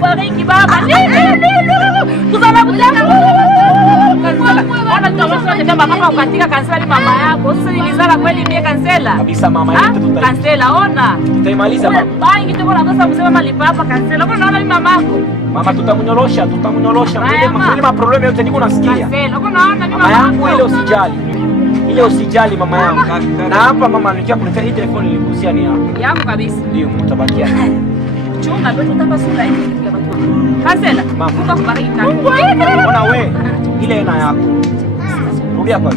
Bariki baba. Kuzana kutamu. Ona tunawasote kama mama ukatika kansela ni mama yako. Sasa nilizala kweli mie kansela. Kabisa mama yetu tutai. Kansela ona. Tutaimaliza mama. Bangi tuko na kosa msema malipa hapa kansela. Mbona unaona mimi mamako? Mama tutamunyorosha. Mwile maproblemu yote niko nasikia. Kansela, unaona mimi mama yangu ile usijali. Ile usijali mama yangu. Na hapa mama nikia kuletea hii telefoni nilikuhusia ni hapa. Yangu kabisa. Ndio mtabakia. Chunga ndio tutapasula hivi kwa watu. Kansela, Mungu akubariki sana. Mbona wewe ile ina yako. Rudia kwa.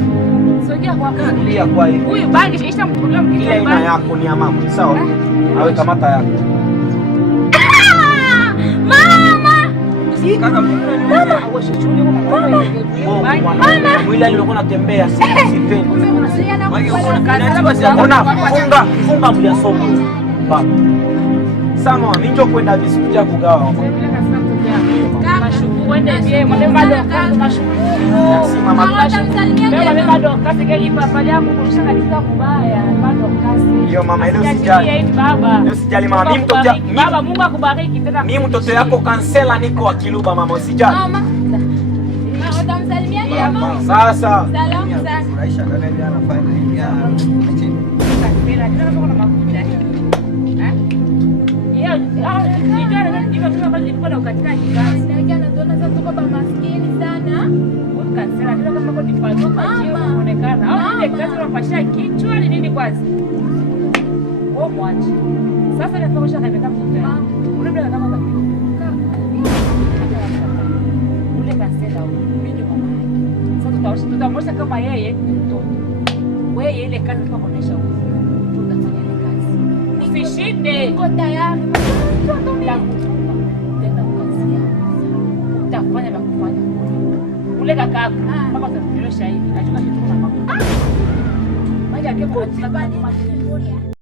Sogea kwa kaka. Rudia kwa hivi. Huyu bangi isha mkulia mkiti. Ile ina yako ni ya mama. Sawa? Awe kamata yako. Mama! Kaka mama awashe chuni kwa mama. Mwili alikuwa anatembea sipendi. Ona funga mliasoma. Baba. Sama minjo kwenda visikuja kugawa. Yo mama ile usijali. Usijali mama mimi mtoto baba Mungu akubariki tena. Mimi mtoto yako kansela niko wa Kiluba mama usijali. Mama. Utamsalimia mama. Sasa. Salamu sana. Furahisha kaka yeye anafanya hivi. Kansela ndio kama makuta. Tutamwosha kama yeye mtoto. Wewe ile kazi tunakuonesha huko. Tutafanya ile kazi. Usishinde. Uko tayari? Tena ukazia. Utafanya na kufanya. Ule kaka kama utakuelewesha hivi. Najua kitu kama. Maji yake kwa sababu